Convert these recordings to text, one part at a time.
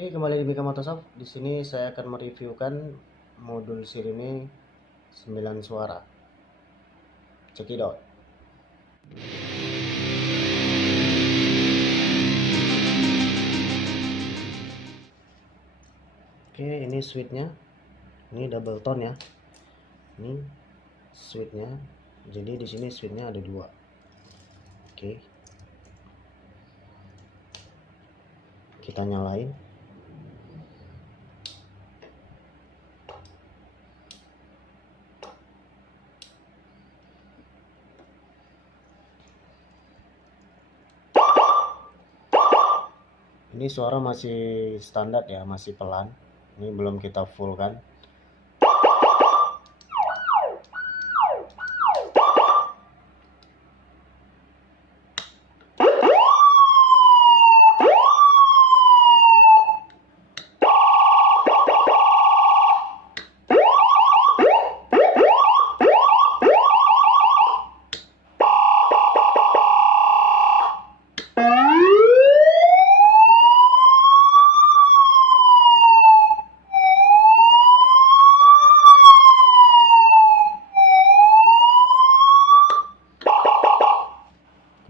Oke, kembali di Mika Motoshop. Di sini saya akan mereviewkan modul sirine 9 suara. Cekidot. Oke, ini switchnya. Ini double tone ya. Ini switchnya. Jadi di sini switchnya ada dua. Oke. Kita nyalain. Ini suara masih standar ya, masih pelan. Ini belum kita full kan.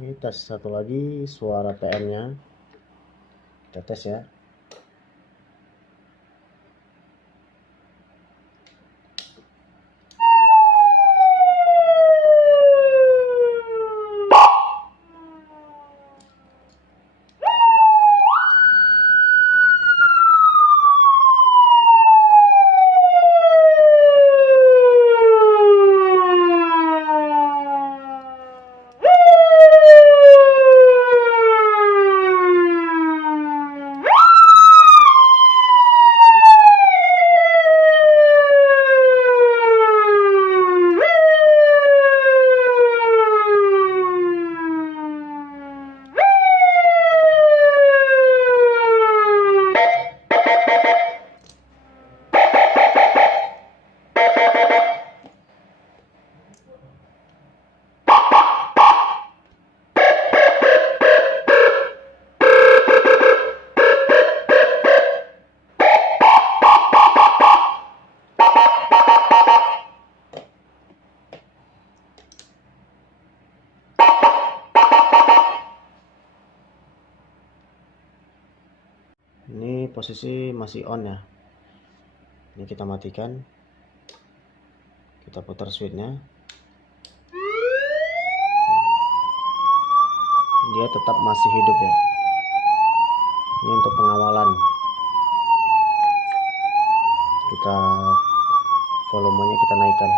Ini tes satu lagi suara PM nya, kita tes ya. Ini posisi masih on ya. Ini kita matikan. Kita putar switchnya. Dia tetap masih hidup ya. Ini untuk pengawalan. Kita volumenya kita naikkan.